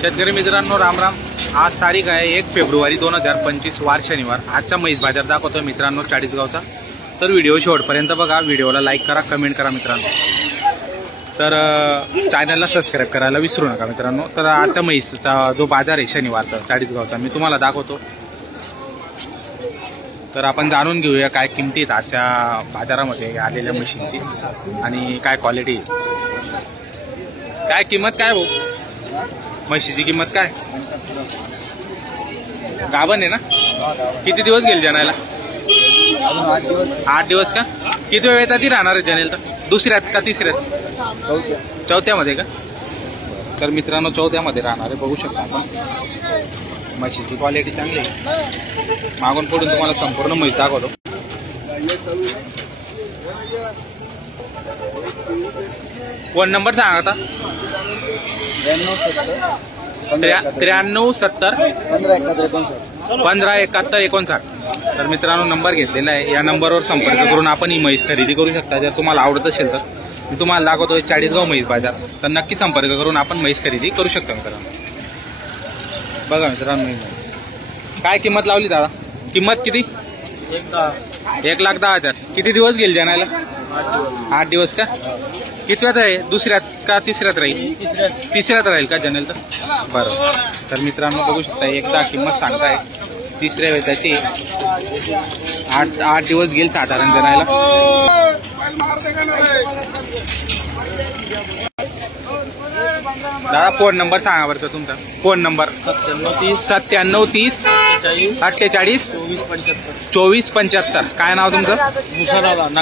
शेतकरी मित्रांनो राम राम। आज तारीख आहे 1 फेब्रुवारी 2025 वार शनिवार। आजचा म्हैस बाजार दाखवतोय मित्रांनो चाळीसगावचा। तर व्हिडिओ शेवटपर्यंत बघा, व्हिडिओला लाईक करा, कमेंट करा मित्रांनो। तर चॅनलला सबस्क्राईब करायला विसरू नका मित्रांनो। तर आजचा म्हैसचा जो बाजार आहे शनिवारचा चाळीसगावचा मी तुम्हाला दाखवतो। तर आपण जाणून घेऊया काय किमती आहेत आजच्या बाजारामध्ये आलेल्या म्हशींची आणि काय क्वालिटी आहे, काय किंमत काय भाऊ म्हशीची किंमत काय। गाभण आहे ना, किती दिवस गेले जनायला? 8 दिवस का? किती वेळ येताची राहणार आहे जनेल? तर दुसऱ्यात का तिसऱ्यात? चौथ्यामध्ये का? तर मित्रांनो चौथ्यामध्ये राहणार आहे, बघू शकता आपण। म्हशीची क्वालिटी चांगली आहे। मागून पुढून तुम्हाला संपूर्ण म्हैस दाखवतो। फोन नंबर सांगा आता। 93 70 15 71 59। तर मित्रांनो नंबर घेतलेला आहे, या नंबरवर संपर्क करून आपण ही म्हैस खरेदी करू शकता। जर तुम्हाला आवडत असेल तर मी तुम्हाला दाखवतोय चाळीसगाव म्हैस बाजार, तर नक्की संपर्क करून आपण म्हैस खरेदी करू शकता मित्रांनो। बघा मित्रांनो ही म्हैस काय किंमत लावली दादा? किंमत किती? 1,10,000। किती दिवस गेले जनायला? 8 दिवस का? कितव्यात आहे? दुसऱ्यात का तिसऱ्यात राहील? तिसऱ्यात राहील का जनेल? तर बरं। तर मित्रांनो बघू शकता एकदा किंमत सांगताय तिसऱ्या वेताची 8 दिवस गेल साधारण जनायला। दादा फोन नंबर सांगा बरं का तुमचा। Phone number 97 30 48 24 75। काय नाव तुमचं?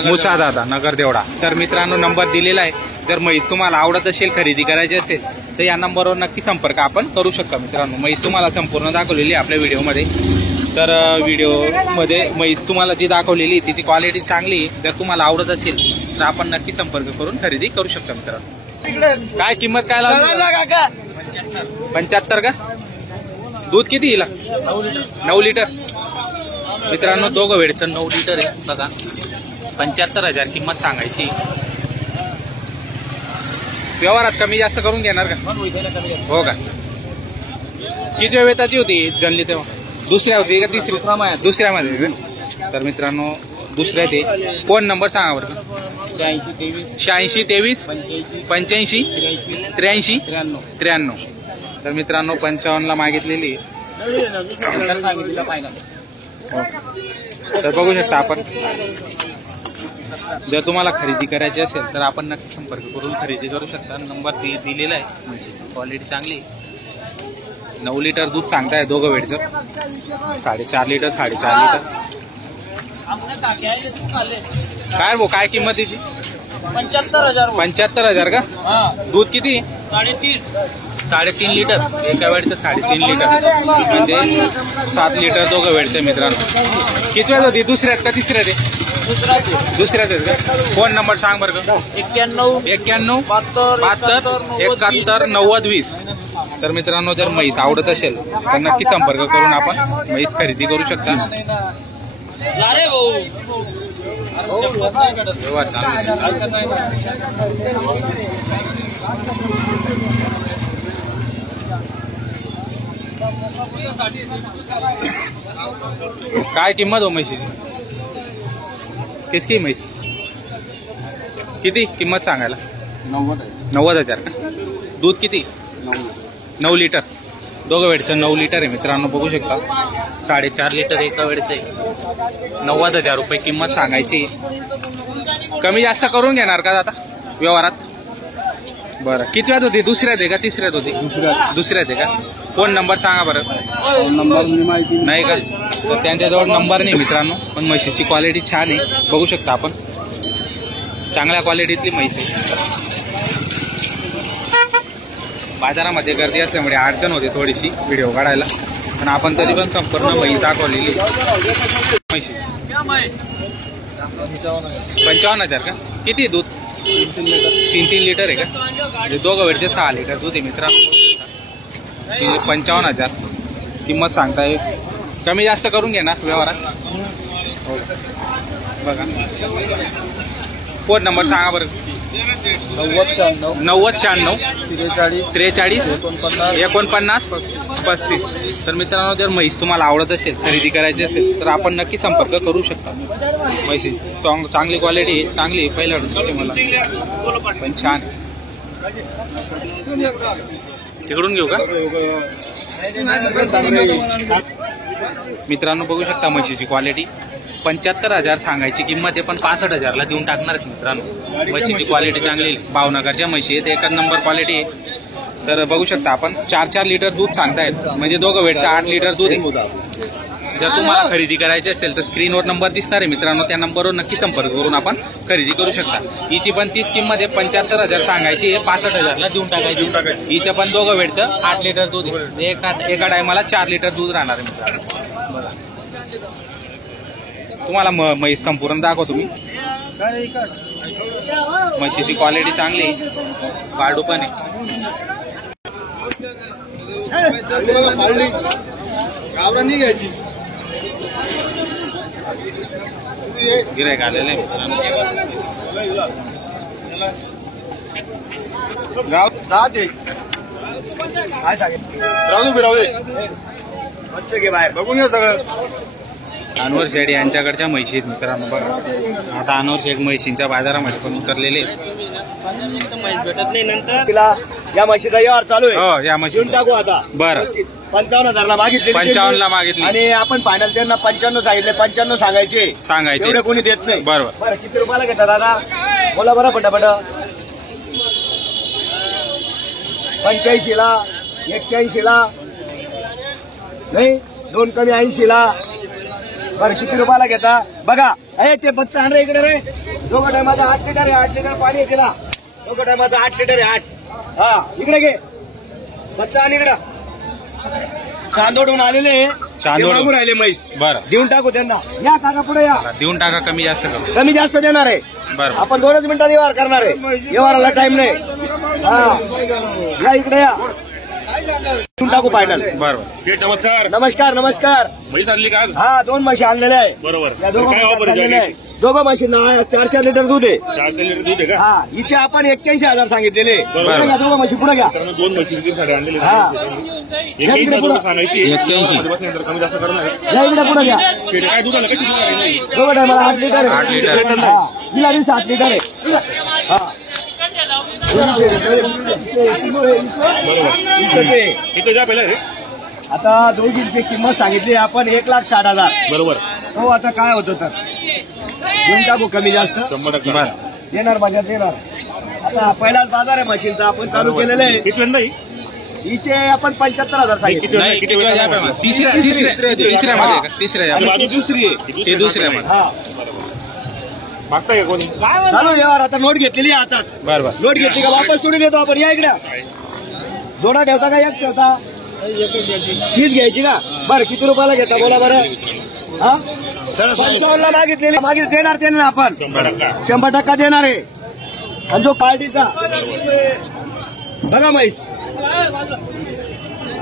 मुसा दादा नगर देवडा। तर मित्रांनो नंबर दिलेला आहे, जर म्हैस तुम्हाला आवडत असेल खरेदी करायची असेल तर या नंबरवर नक्की संपर्क आपण करू शकता मित्रांनो। म्हैस तुम्हाला संपूर्ण दाखवलेली आहे आपल्या व्हिडिओमध्ये। तर व्हिडिओमध्ये म्हैस तुम्हाला जी दाखवलेली तिची क्वालिटी चांगली आहे, जर तुम्हाला आवडत असेल तर आपण नक्की संपर्क करून खरेदी करू शकता मित्रांनो। काय किंमत काय लावली? 75 का? दूध किती हिला? 9 लिटर मित्रांनो, दोघं वेळचं 9 लिटर आहे बघा। 75,000 किंमत सांगायची। व्यवहारात कमी जास्त करून घेणार का? हो का? किती वेताची होती जनली तेव्हा? दुसऱ्या होती का तिसरी? दुसऱ्यामध्ये। तर मित्रांनो दुसऱ्या ते फोन नंबर सांगा बरं। 86 23 85 83 93। तर मित्रांनो 55 ला मागितलेली। तर बघू शकता आपण, जर तुम्हाला खरेदी करायची असेल तर आपण नक्की संपर्क करून खरेदी करू शकता। नंबर दिलेला आहे, म्हशीची क्वालिटी चांगली। 9 लिटर दूध सांगताय दोघं वेळचं, 4.5 लिटर 4.5 लिटर। काय भाऊ काय किंमत तिची? 75,000 का? दूध किती? 3.5 लिटर एका वेळचं, 3.5 लिटर म्हणजे 7 लिटर दोघं वेळचं मित्रांनो। किती वेळ होती? दुसऱ्यात का तिसऱ्यात आहे? दुसऱ्यात आहे का? फोन नंबर सांग बरं का। 91 72 71 90 20। तर मित्रांनो जर म्हैस आवडत असेल तर नक्की संपर्क करून आपण म्हैस खरेदी करू शकता। काय किंमत हो म्हशीची? किसकी म्हैस? किती किंमत सांगायला? 90,000 का? दूध किती? 9 लिटर दोघं वेळचं 9 लिटर आहे मित्रांनो, बघू शकता। 4.5 लिटर एका वेळचं आहे। 90,000 रुपये किंमत सांगायची। कमी जास्त करून घेणार का आता व्यवहारात? बरं किती वेळात होती? दुसऱ्यात आहे का तिसऱ्यात होती? दुसऱ्यात आहे का? फोन नंबर सांगा बरं। नाही का? तर त्यांच्याजवळ नंबर नाही मित्रांनो, पण म्हशीची क्वालिटी छान आहे, बघू शकता आपण। चांगल्या क्वालिटीतली म्हैस आहे। बाजारामध्ये गर्दी असल्यामुळे अडचण होते थोडीशी व्हिडिओ काढायला, पण आपण तरी पण संपूर्ण म्हैस दाखवलेली म्हशी। 55,000 का? किती दूध? 3 लिटर आहे का? म्हणजे दोघं वेळचे 6 लिटर दूध आहे मित्रांनो। 55,000 किंमत सांगताय, कमी जास्त करून घेणार व्यवहारात? हो बघा। फोन नंबर सांगा बरं। 9096 43 49 35. तर मित्रांनो, जर म्हैस तुम्हाला आवडत असेल, खरेदी करायची असेल, तर आपण नक्की संपर्क करू शकता. म्हैसी चांगली क्वालिटी, चांगली पहिला दिसते मला, पण छान. तिकडून घेऊ का मित्रांनो? बघू शकता म्हशीची क्वालिटी. 75,000 सांगायची किंमत आहे, पण 65,000ला देऊन टाकणार मित्रांनो. म्हशीची क्वालिटी चांगली, भावनगरच्या म्हशी आहेत, एकच नंबर क्वालिटी आहे. तर बघू शकता आपण 4-4 लिटर दूध सांगतायत, म्हणजे दोघं वेळचं 8 लिटर दूध आहे. जर तुम्हाला खरेदी करायची असेल तर स्क्रीनवर नंबर दिसणार आहे मित्रांनो, त्या नंबरवर नक्की संपर्क करून आपण खरेदी करू शकता. हिची पण तीच किंमत आहे, 75,000 सांगायची आहे, 65,000ला देऊन टाकायची. हिचं पण दोघं वेळचं 8 लिटर दूध आहे, एका टायमाला 4 लिटर दूध राहणार आहे मित्रांनो. तुम्हाला म्हैस संपूर्ण दाखवतो तुम्ही. म्हशीची क्वालिटी चांगली, वाढू पण आहे. गिऱ्हाईक आलेलं आहे मित्रांनो. काय सांगेल राहू दे घे बाहेर बघून घ्या सगळं. अनवर शेठ यांच्याकडच्या म्हशी आहेत मित्रांनो. बघा आता अनवर शेठ म्हशींच्या बाजारामध्ये पण उतरलेले. म्हैस भेटत नाही नंतर तिला या म्हशीचा व्यवहार चालू आहे. हो, या म्हशी टाकू आता. बरं, 55,000ला मागितले, 55ला मागितली आणि आपण फायनल त्यांना 95 सांगितले. 95 सांगायचे एवढे कोणी देत नाही. बरोबर. बरं, किती रुपयाला घेता दादा? बोला बरं पटापट. 85ला, 81ला नाही, 2 कमी 80ला. बरं, किती रुपयाला घेता बघा. ते बच्चा आण रे इकडे रे. दोघं टायमाचा 8 लिटर आहे, 8 लिटर पाणी आहे तिला. दोघं टायमाचा 8 लिटर आहे, 8. हा, इकडे घे बच्चा आणि इकडं. चांदोडून आलेले, मागून राहिले म्हैस. बरं, देऊन टाकू त्यांना. या काका पुढे या. देऊन टाका, कमी जास्त करू. कमी जास्त देणार आहे. बरं, आपण 2च मिनिटात व्यवहार करणार आहे, व्यवहाराला टाइम नाही. हा, या इकडे या, देऊन टाकू फायनल. बरोबर. नमस्कार. नमस्कार नमस्कार. म्हैस आणली का? हा, 2 म्हशी आणलेल्या आहे. बरोबर. या दोघं काय ऑफर आणलेल्या आहे. दोघं म्हशींना 4-4 लिटर दूध आहे. 4 लिटर दूध आहे का? हा, हिचे आपण 81,000 सांगितलेले. बरोबर. पुढे घ्या, दोघं म्हशी पुढे घ्या. 2 म्हशीसाठी आणलेली. हा. 81,000 सांगायची. 81. नंतर कमी जास्त करणार आहे. या इकडे पुढे घ्या. काय दूध आलं? कशी दूध आहे? दोघं टायमाला 8 लिटर आहे. 8 लिटर. हा, हिला 7 लिटर आहे. हा, इथं जा पहिला रे. आता दोघींची किंमत सांगितली आपण 1,60,000. बरोबर. हो, आता काय होतं तर देऊन टाकू कमी जास्त. 100%. बरं. देणार माझ्यात देणार. आता पहिलाच बाजार आहे मशीनचा, आपण चालू केलेलं आहे. किती वेळा नाही? हिचे आपण 75,000 सांगितले. नाही, किती वेळा या पाहिजे? तिसऱ्या बाजू दुसरी आहे. ते दुसऱ्यामध्ये. हा, मागताय का कोणी? चालू यावर. आता नोट घेतलेली आहे हातात. बरोबर. नोट घेतली का वापस थोडी देतो आपण. या इकडे. जोडा ठेवता का एक ठेवता? तीच घ्यायची का? बरं, किती रुपयाला घेता बोला बरं. हा, 55ला मागितलेली देणार त्यांना आपण. 100% देणार आहे. आणि जो पार्टीचा बघा म्हैस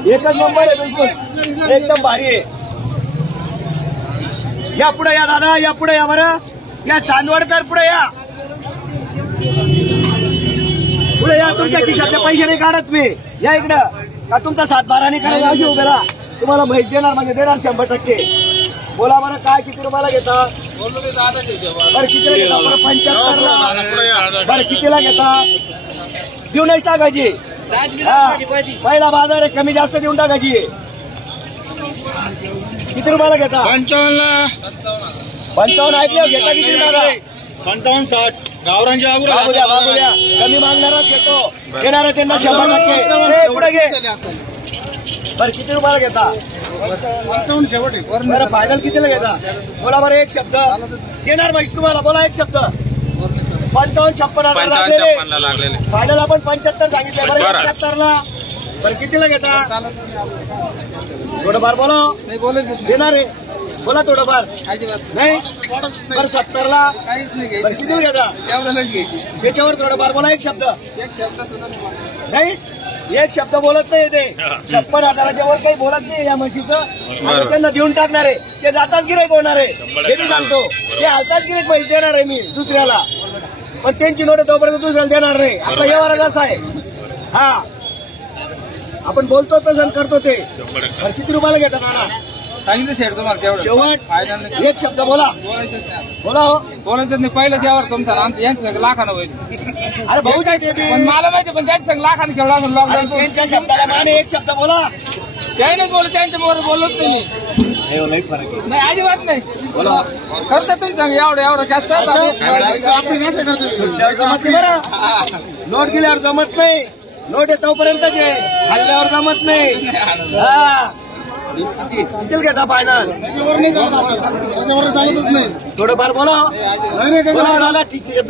एकच नंबर आहे, बिलकुल एकदम भारी आहे. या पुढे या दादा, या पुढे या बरं. या चांदवडकर पुढे या. पुढे या. तुमच्या खिशातले पैसे नाही काढत मी. या इकडं. का तुमचा 7-12 नाही करायला अशी उभे राहा. तुम्हाला म्हैस देणार म्हणजे देणार 100%. बोला बरं, काय किती रुपयाला घेता? बरं, कितीला घेता? बरं, 75ला. बरं, कितीला घेता? देऊनच टाकायची. हा, पहिला बाजार आहे, कमी जास्त देऊन टाकायची. किती रुपयाला घेता? 55ला. 55 ऐकले घेता किती दादा? 55-60 गावरांची बाबू द्या. कमी मागणारच घेतो. घेणार त्यांना 100%. पुढे घे. बरं, किती रुपयाला घेता? 55 शेवट. बरं, फायनल कितीला घेता? बोला बरं, एक शब्द देणार माहिती तुम्हाला. बोला एक शब्द. 55-56 लागलेले. फायनल आपण 75 सांगितले. बरं, बरं. 71ला. बरं, कितीला घेता? थोडंफार बोला. देणार आहे. बोला थोडंफार. नाही, बरं 70ला. बरं, कितीला घेता? त्याच्यावर थोडंफार बोला. एक शब्द नाही, एक शब्द बोलत नाही ते. 56,000च्या वर काही बोलत नाही या म्हशीचं. आणि त्यांना देऊन टाकणार आहे. ते जाताच गिराईक होणार आहे, हे मी सांगतो. ते हालताच गिराईक पैसे देणार आहे मी दुसऱ्याला. पण त्यांची नोट तोपर्यंत दुसऱ्याला देणार नाही. आपला व्यवहार असा आहे. हा, आपण बोलतो तसं करतो ते. पण किती रुपयाला घेतात नाना? सांगितलं शेड तुम्हाला तेवढं शेवट एक शब्द बोला. बोलायचंच नाही बोला हो. बोलायचंच नाही. पहिलंच यावर तुमचा आमचं यांचं संग लाखानं होईल. अरे भाऊ पण मला माहिती पण त्यांच्या संग लाखानं केवढा अरे लॉकडाऊन त्यांच्या शब्दाला माने एक शब्द बोला. त्याही बोलत त्यांच्या बरोबर बोलत नाही मी. नाही अजिबात नाही. बोला. करता तुम्ही सांग एवढं काय सर सुट्ट्यावर जमत नाही बरं. नोट दिल्यावर जमत नाही. नोट आहे तोपर्यंतच आहे. हल्ल्यावर जमत नाही. हा, किती घेता फायनल? त्याच्यावर चालतच नाही. थोडंफार बोला. नाही बोला दादा,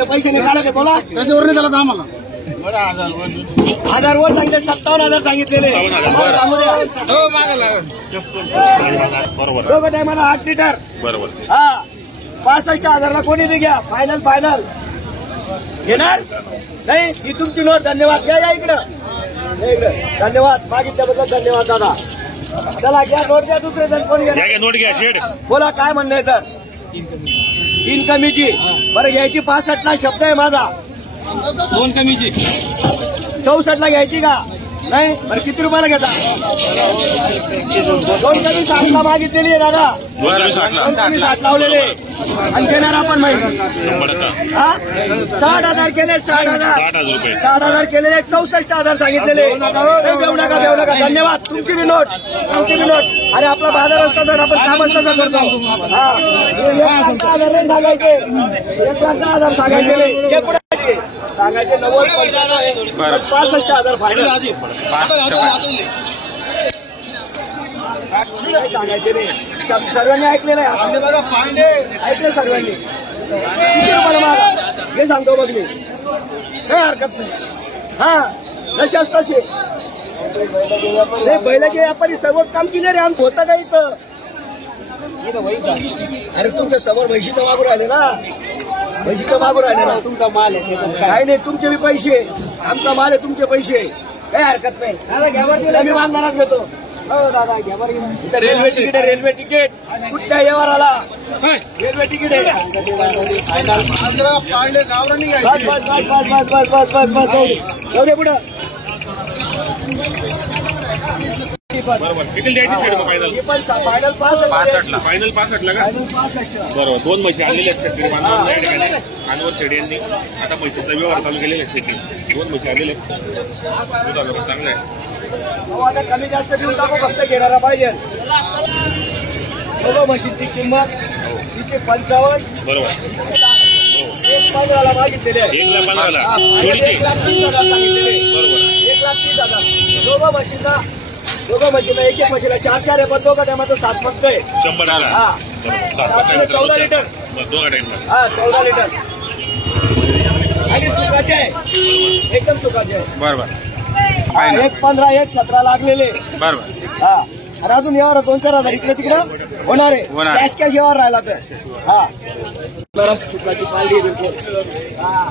पैसे नाही काढायचे बोला. त्याच्यावर नाही चालत आम्हाला. हजार वर सांगितले 57,000 सांगितलेले. सांगू द्या. हो मागायला दोघं टायमाला 8 लिटर. बरोबर. हा, 65,000ला कोणी बी घ्या. फायनल फायनल घेणार नाही. ही तुमची नोट. धन्यवाद. या इकडं. या इकडं. धन्यवाद मागितल्याबद्दल. धन्यवाद दादा. चला घ्या नोट. द्या दुसरे जण कोणी घ्या. नोट घ्या शेड. बोला काय म्हणणं आहे तर? तीन कमीची. बरं घ्यायची 65ला शब्द आहे माझा. 2 कमीची 64ला घ्यायची का? नाही. बरं किती रुपयाला घेता? 2 कमी 60ला मागितलेली आहे दादा. 2 कमी 60 लावलेले. आणि घेणार आपण माहिती. हा, 60,000 केले. 60,000 केलेले. 64,000 सांगितलेले. बेवू नका बेवू नका. धन्यवाद. तुमची बी नोट. तुमची बी नोट. अरे आपला बाजार असता तर आपण काम असतं करतो. हा, 1,10,000 नाही सांगायचे. 1,10,000 सांगायचे. हे पुढे सांगायचे 90 65,000 फायनल. काय सांगायचे नाही. सर्वांनी ऐकलेलं आहे. ऐकलं सर्वांनी. किती रुपयाला मागा हे सांगतो बघ मी. काही हरकत नाही. हा, जशाच तसे बैलाचे व्यापारी सर्वच काम केले रे. आम्ही होतं का इथं? अरे तुमच्या समोर म्हशी तर वागू राहिले ना. म्हशी तर वागू राहिले ना. तुमचा माल आहे. काही नाही. तुमचे बी पैसे. आमचा माल आहे. तुमचे पैसे. काही हरकत नाही. मी बांधणारच घेतो. हो दादा घ्या बरं. इथं रेल्वे तिकीट आहे. रेल्वे तिकीट कुठल्या व्यवहाराला रेल्वे तिकीट आहे. बस बस बस बस बस बस बस बस बस जाऊ दे पुढं. बरोबर. किती द्यायची शेड फायनल? पण फायनल 65ला. फायनल 65 ला का? फायनल 65ला. बरोबर. 2 म्हशी आणलेल्या आहेत शेतकरी बांधवांनी. अनवर शेडी यांनी आता पैशाचा व्यवहार चालू केलेला आहे. शेती 2 म्हशी आणलेल्या आहेत. चांगलं आहे. अहो, आता कमी जास्त देऊन टाकू. फक्त घेणारा पाहिजे. दोघं म्हशींची किंमत तिचे 55. बरोबर. 1,15ला मागितलेले आहे. 1,15,000 हा, जोडीचे. 1,30,000 सांगितलेले. बरोबर. 1,30,000. दोघं म्हशीला एक म्हशीला 4 आहे. पण दोघं टायमाचं 7 फक्त आहे. 100 आला. हा, 14 लिटर. दोघा टाइमला. हा, 14 लिटर. आणि सुकाचे आहे. एकदम सुकाचे आहे. बरोबर. 1,15 1,17 लागलेले. बरोबर. हा, आणि अजून व्यवहार 2-4 हजार इकडे तिकडं होणार आहे. होणार. कॅश कॅश व्यवहार राहिला तर. हा, शुक्लाची पालडी आहे बिलकुल. हा,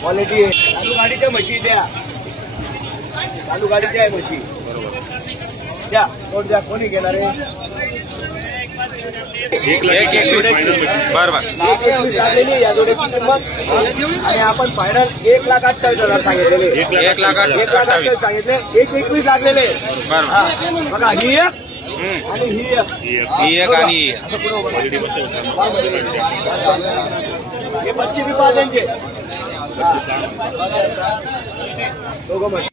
क्वालिटी आहे. चालू गाडीच्या म्हशी द्या. चालू गाडीच्या आहे म्हशी. द्या नोट द्या. कोणी घेणार आहे? 1,21,000 फायनल म्हशी. बरोबर. 1,21,000 लागलेली या जोडीची किंमत. आणि आपण फायनल 1,28,000 सांगितलेले. 1,28,000 सांगितले. 1,21,000 लागलेले. बरोबर. हा, बघा ही एक आणि ही एक. ही एक आणि ही एक. असं पुढं उभं हे बच्चे बी पाहिजे. दोघं म्हशी